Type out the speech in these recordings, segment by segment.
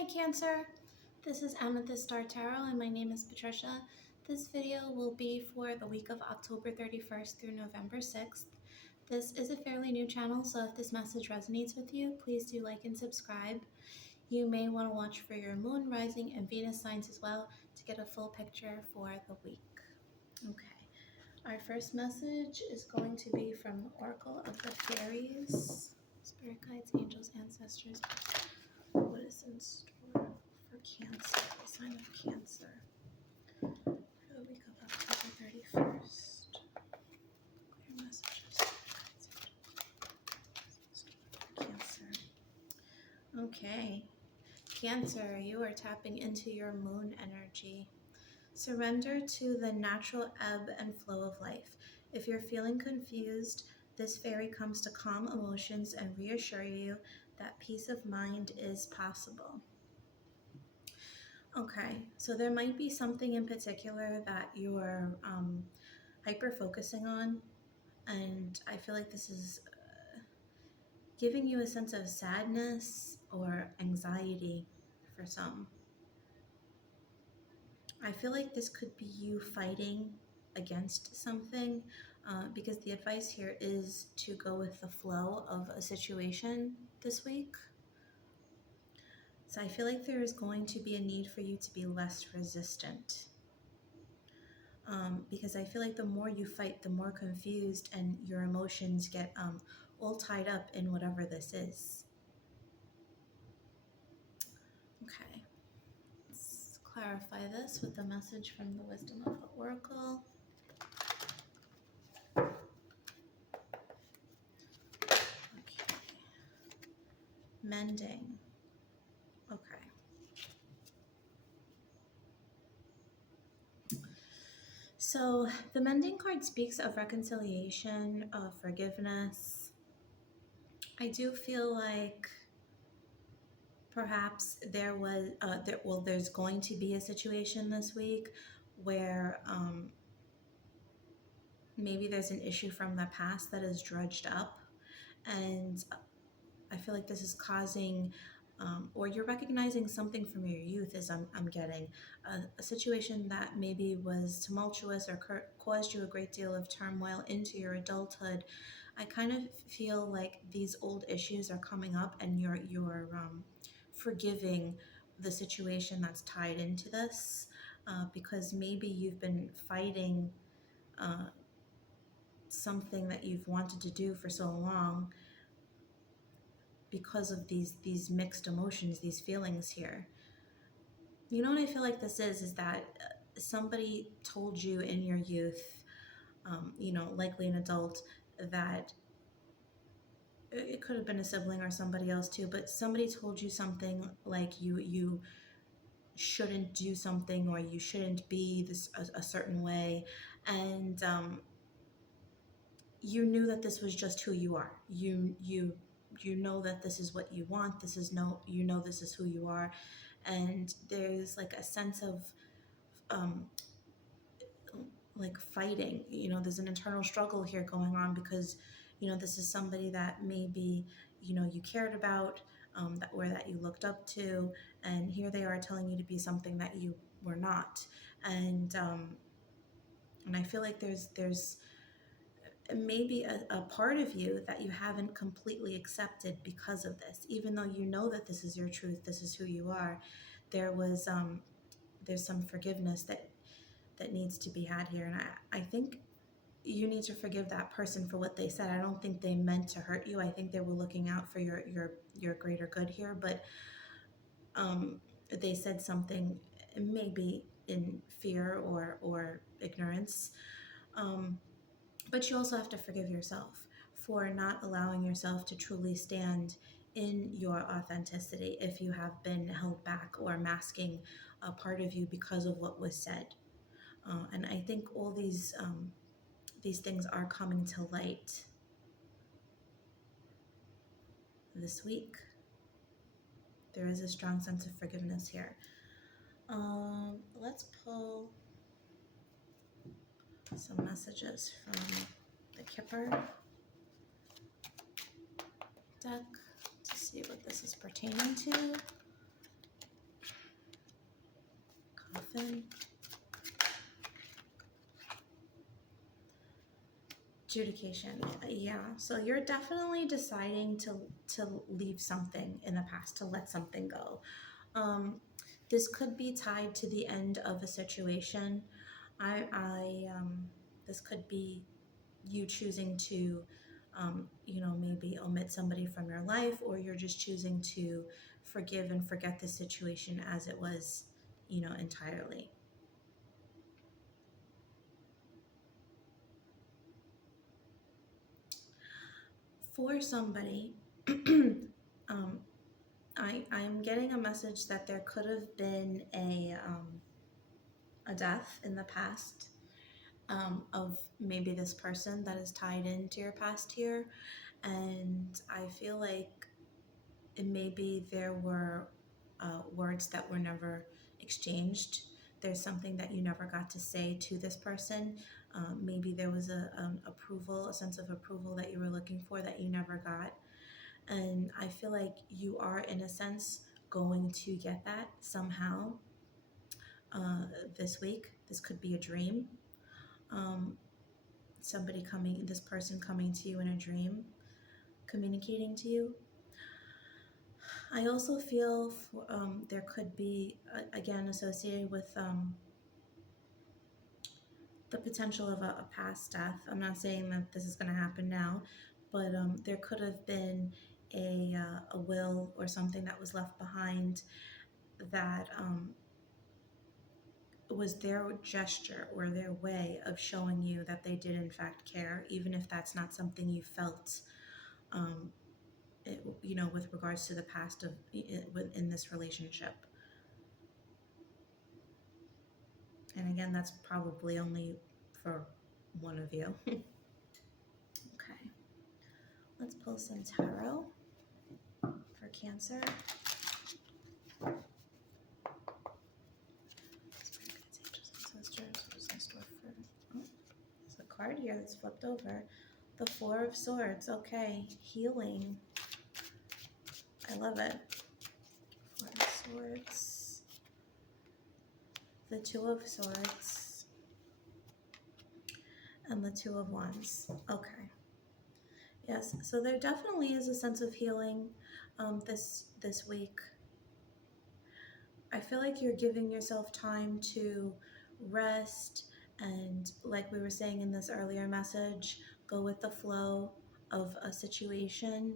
Hi Cancer, this is Amethyst Star Tarot and my name is Patricia. This video will be for the week of October 31st through November 6th. This is a fairly new channel, so if this message resonates with you, please do like and subscribe. You may want to watch for your moon, rising, and Venus signs as well to get a full picture for the week. Okay, our first message is going to be from the Oracle of the Fairies, Spirit Guides, Angels, Ancestors. What is in store for Cancer, the sign of Cancer, for the week of October 31st? Clear messages. Cancer. Okay. Cancer, you are tapping into your moon energy. Surrender to the natural ebb and flow of life. If you're feeling confused, this fairy comes to calm emotions and reassure you that peace of mind is possible. Okay, so there might be something in particular that you're hyper focusing on, and I feel like this is giving you a sense of sadness or anxiety for some. I feel like this could be you fighting against something because the advice here is to go with the flow of a situation this week. So I feel like there is going to be a need for you to be less resistant. Because I feel like the more you fight, the more confused and your emotions get all tied up in whatever this is. Okay, let's clarify this with the message from the Wisdom of the Oracle. Okay, mending. Okay. So the mending card speaks of reconciliation, of forgiveness. I do feel like perhaps there was, there's going to be a situation this week where maybe there's an issue from the past that is drudged up, and I feel like this is causing or you're recognizing something from your youth, as I'm getting a situation that maybe was tumultuous or caused you a great deal of turmoil into your adulthood. I kind of feel like these old issues are coming up, and you're forgiving the situation that's tied into this because maybe you've been fighting something that you've wanted to do for so long because of these mixed emotions, these feelings here. You know what I feel like this is that somebody told you in your youth, likely an adult, that it could have been a sibling or somebody else too, but somebody told you something like you shouldn't do something, or you shouldn't be a certain way, and you knew that this was just who you are. You know that this is what you want. This is this is who you are, and there's like a sense of like fighting. There's an internal struggle here going on because this is somebody that maybe you cared about, that you looked up to, and here they are telling you to be something that you were not, and I feel like there's maybe a part of you that you haven't completely accepted because of this, even though you know that this is your truth, this is who you are. There's some forgiveness that needs to be had here, and I think you need to forgive that person for what they said. I don't think they meant to hurt you. I think they were looking out for your greater good here, but they said something maybe in fear or ignorance. But you also have to forgive yourself for not allowing yourself to truly stand in your authenticity if you have been held back or masking a part of you because of what was said. And I think all these things are coming to light this week. There is a strong sense of forgiveness here. Let's pull some messages from the Kipper deck to see what this is pertaining to. Hierophant. Adjudication. Yeah, so you're definitely deciding to leave something in the past, to let something go. Um, this could be tied to the end of a situation. This could be you choosing to, maybe omit somebody from your life, or you're just choosing to forgive and forget the situation as it was, entirely. For somebody, um, I'm getting a message that there could have been a death in the past, of maybe this person that is tied into your past here. And I feel like maybe there were words that were never exchanged. There's something that you never got to say to this person. Maybe there was a sense of approval that you were looking for that you never got. And I feel like you are, in a sense, going to get that somehow this week. This could be a dream. Um, this person coming to you in a dream, communicating to you. I also feel there could be, again, associated with the potential of a past death. I'm not saying that this is going to happen now, but there could have been a will or something that was left behind that was their gesture or their way of showing you that they did in fact care, even if that's not something you felt, um, with regards to the past of in this relationship. And again, that's probably only for one of you. Okay, let's pull some tarot for Cancer. Oh, there's a card here that's flipped over. The Four of Swords. Okay, healing. I love it. Four of Swords. The Two of Swords. And the Two of Wands. Okay. Yes, so there definitely is a sense of healing this week. I feel like you're giving yourself time to rest and, like we were saying in this earlier message, go with the flow of a situation.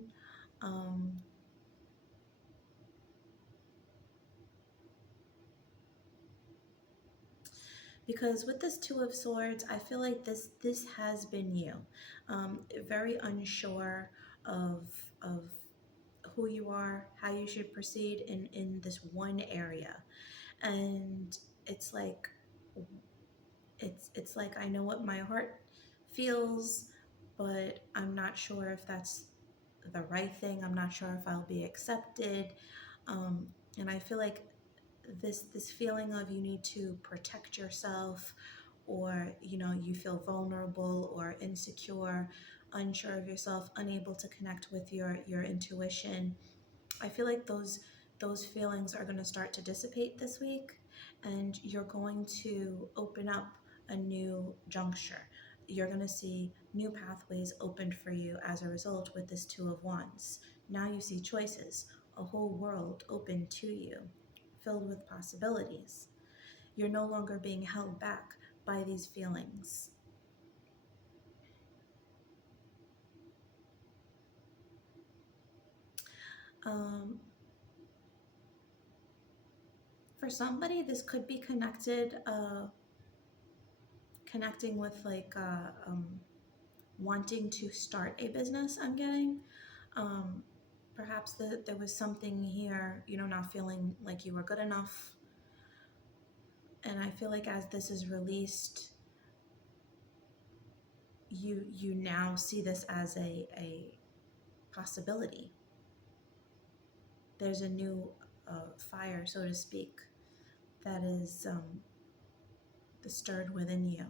Because with this Two of Swords, I feel like this has been you, very unsure of who you are, how you should proceed in this one area, and it's like I know what my heart feels, but I'm not sure if that's the right thing. I'm not sure if I'll be accepted, and I feel like this feeling of you need to protect yourself, or you feel vulnerable or insecure, unsure of yourself, unable to connect with your intuition. I feel like those feelings are going to start to dissipate this week, and you're going to open up a new juncture. You're going to see new pathways opened for you as a result with this Two of Wands. Now you see choices, a whole world open to you, filled with possibilities. You're no longer being held back by these feelings. For somebody, this could be connecting with wanting to start a business. I'm getting, perhaps there was something here, not feeling like you were good enough. And I feel like as this is released, you now see this as a possibility. There's a new fire, so to speak, that is stirred within you.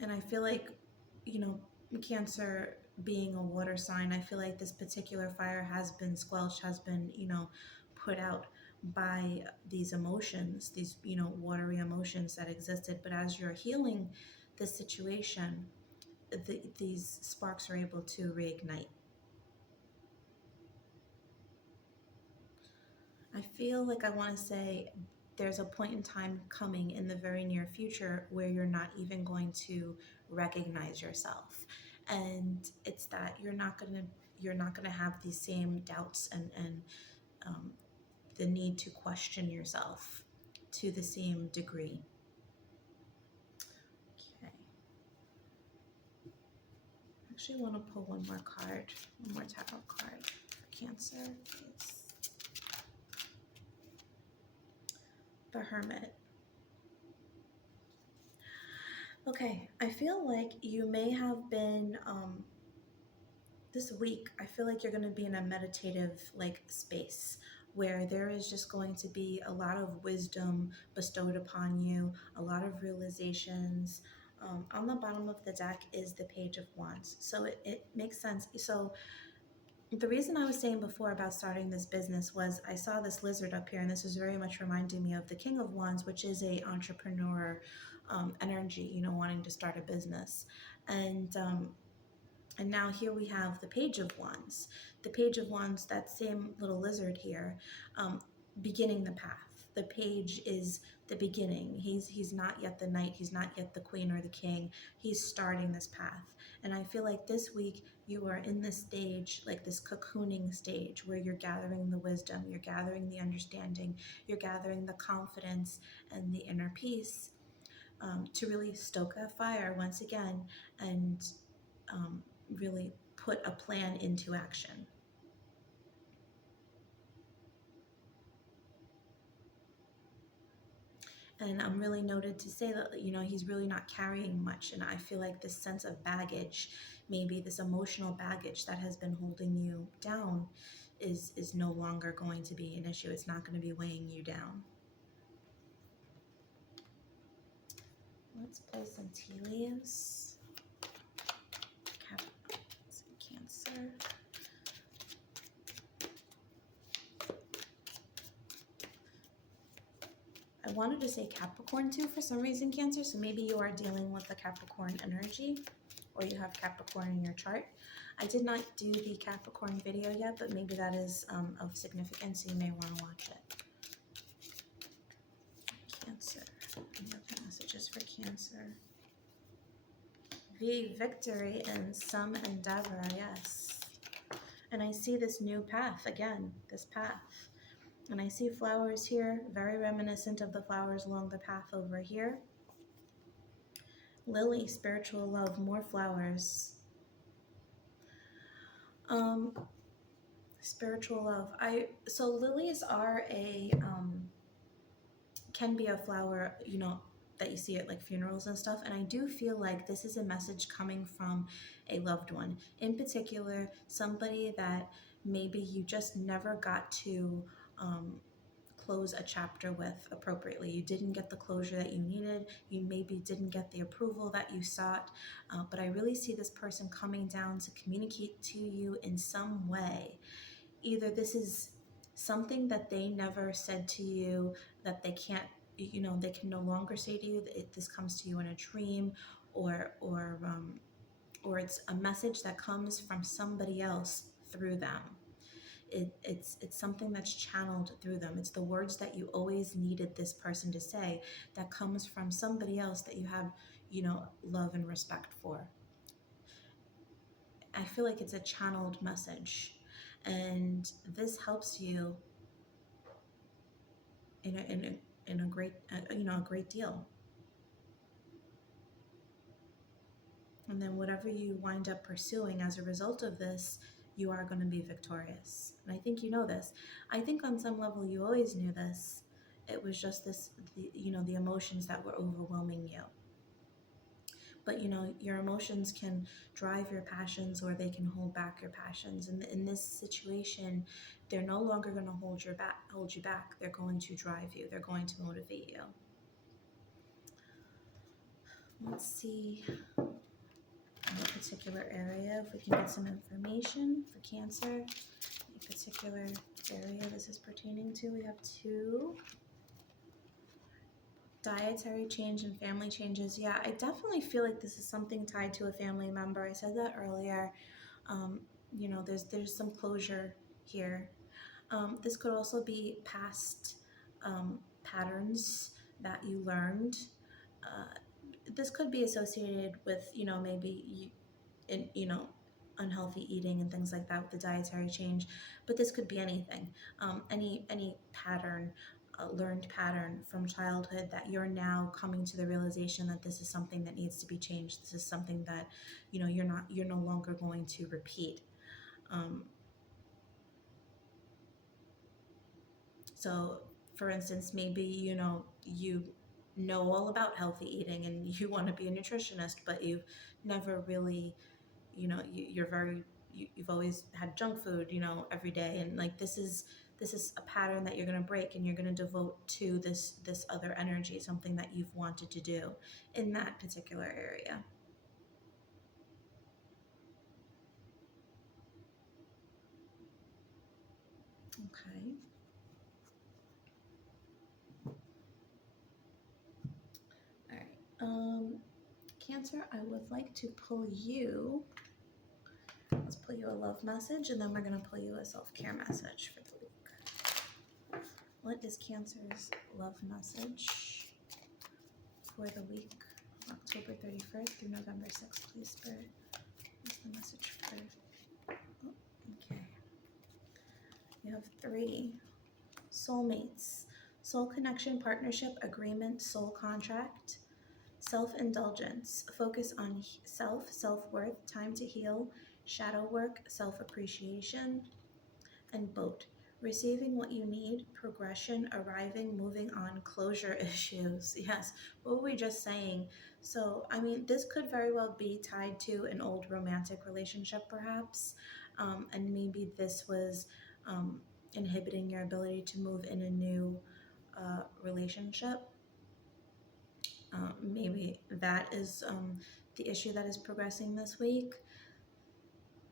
And I feel like, Cancer being a water sign, I feel like this particular fire has been squelched, has been, put out. by these emotions, these, watery emotions that existed. But as you're healing this situation, these sparks are able to reignite. I feel like I want to say there's a point in time coming in the very near future where you're not even going to recognize yourself. And it's that you're not gonna have these same doubts and the need to question yourself to the same degree. Okay. I actually want to pull one more tarot card for Cancer, please. The Hermit. Okay, I feel like you may have been, this week, I feel like you're going to be in a meditative space where there is just going to be a lot of wisdom bestowed upon you, a lot of realizations. On the bottom of the deck is the Page of Wands. So it makes sense. So the reason I was saying before about starting this business was I saw this lizard up here, and this is very much reminding me of the King of Wands, which is a entrepreneur energy, wanting to start a business. And now here we have the Page of Wands. The Page of Wands, that same little lizard here, beginning the path. The page is the beginning. He's not yet the knight. He's not yet the queen or the king. He's starting this path. And I feel like this week you are in this stage, like this cocooning stage, where you're gathering the wisdom, you're gathering the understanding, you're gathering the confidence and the inner peace to really stoke that fire once again and really put a plan into action. And I'm really noted to say that, he's really not carrying much. And I feel like this sense of baggage, maybe this emotional baggage that has been holding you down is no longer going to be an issue. It's not going to be weighing you down. Let's pull some tea leaves. Cancer. I wanted to say Capricorn too for some reason, Cancer, so maybe you are dealing with the Capricorn energy or you have Capricorn in your chart. I did not do the Capricorn video yet, but maybe that is of significance, so you may want to watch it. Cancer. Any other messages for Cancer? Victory in some endeavor, yes. And I see this new path again, this path. And I see flowers here, very reminiscent of the flowers along the path over here. Lily, spiritual love, more flowers. Spiritual love. So lilies are can be a flower, that you see at like funerals and stuff. And I do feel like this is a message coming from a loved one. In particular, somebody that maybe you just never got to close a chapter with appropriately. You didn't get the closure that you needed. You maybe didn't get the approval that you sought. But I really see this person coming down to communicate to you in some way. Either this is something that they never said to you that they can't, they can no longer say to you. This comes to you in a dream, or it's a message that comes from somebody else through them. It's something that's channeled through them. It's the words that you always needed this person to say that comes from somebody else that you have, love and respect for. I feel like it's a channeled message, and this helps you in a great, a great deal. And then whatever you wind up pursuing as a result of this, you are going to be victorious. And I think you know this. I think on some level you always knew this. It was just the emotions that were overwhelming you. But your emotions can drive your passions, or they can hold back your passions. And in this situation, they're no longer going to hold you back. They're going to drive you. They're going to motivate you. Let's see. In a particular area, if we can get some information for Cancer, a particular area this is pertaining to. We have 2. Dietary change and family changes. Yeah, I definitely feel like this is something tied to a family member. I said that earlier. You know, there's some closure here. This could also be past patterns that you learned. This could be associated with, you know, maybe you know, unhealthy eating and things like that with the dietary change, but this could be anything, any pattern, learned pattern from childhood that you're now coming to the realization that this is something that needs to be changed. This is something that, you know, you're no longer going to repeat. So for instance, maybe, you know all about healthy eating and you want to be a nutritionist, but you've never really, you know, you've always had junk food, you know, every day. And like, this is a pattern that you're going to break, and you're going to devote to this other energy, something that you've wanted to do in that particular area. Okay. All right. Cancer, I would like to pull you. Let's pull you a love message, and then we're going to pull you a self-care message for the week. What is Cancer's love message for the week, October 31st through November 6th, please, Spirit? What's the message for? Oh, okay. You have 3 soulmates, soul connection, partnership, agreement, soul contract, self-indulgence, focus on self-worth, time to heal, shadow work, self-appreciation, and boat, receiving what you need, progression, arriving, moving on, closure issues. Yes, what were we just saying? So, I mean, this could very well be tied to an old romantic relationship, perhaps, and maybe this was inhibiting your ability to move in a new relationship. Maybe that is the issue that is progressing this week.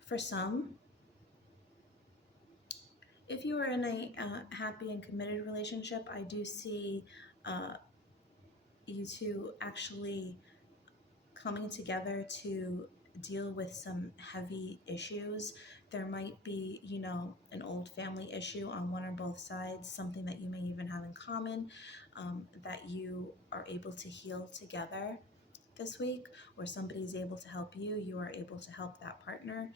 For some, if you are in a happy and committed relationship, I do see you two actually coming together to deal with some heavy issues. There might be, you know, an old family issue on one or both sides, something that you may even have in common, that you are able to heal together this week, or somebody's able to help you, you are able to help that partner.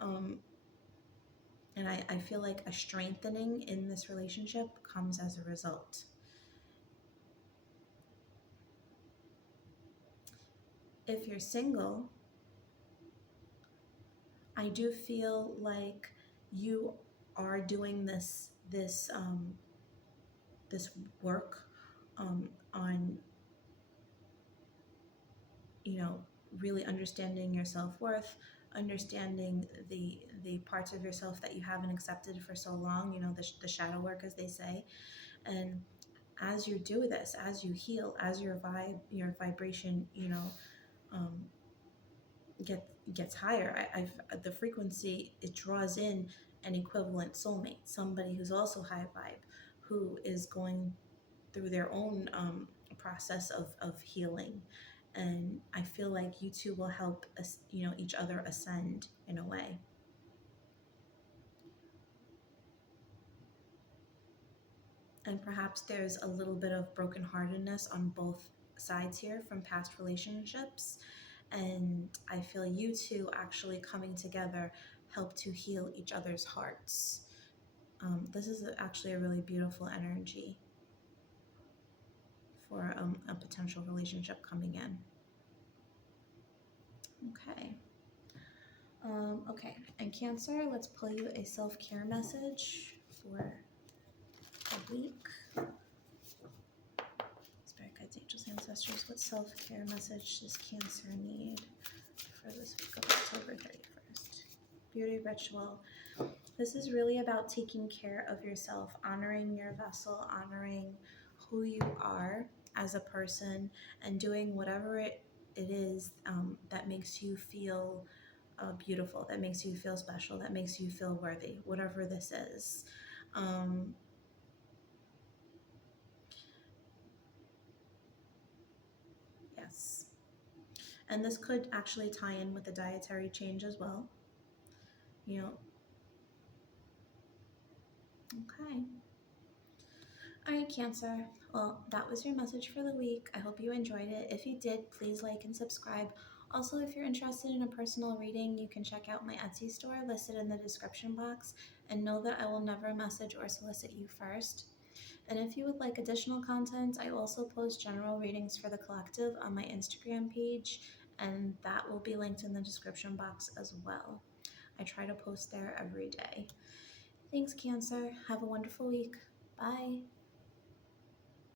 And I feel like a strengthening in this relationship comes as a result. If you're single, I do feel like you are doing this work on, you know, really understanding your self-worth, understanding the parts of yourself that you haven't accepted for so long, you know, the shadow work, as they say. And as you do this, as you heal, as your vibration, you know, gets higher, the frequency, it draws in an equivalent soulmate, somebody who's also high vibe, who is going through their own process of healing. And I feel like you two will help us, you know, each other ascend in a way. And perhaps there's a little bit of brokenheartedness on both sides here from past relationships. And I feel you two actually coming together help to heal each other's hearts. This is actually a really beautiful energy for a potential relationship coming in. Okay. Okay, and Cancer, let's pull you a self-care message for the week. Spirit guides, angels, ancestors, what self-care message does Cancer need for this week of October 31st? Beauty ritual. This is really about taking care of yourself, honoring your vessel, honoring who you are as a person, and doing whatever it is that makes you feel beautiful, that makes you feel special, that makes you feel worthy, whatever this is. Um, yes. And this could actually tie in with the dietary change as well. You know, okay. All right, Cancer. Well, that was your message for the week. I hope you enjoyed it. If you did, please like and subscribe. Also, if you're interested in a personal reading, you can check out my Etsy store listed in the description box, and know that I will never message or solicit you first. And if you would like additional content, I also post general readings for the collective on my Instagram page, and that will be linked in the description box as well. I try to post there every day. Thanks, Cancer. Have a wonderful week. Bye.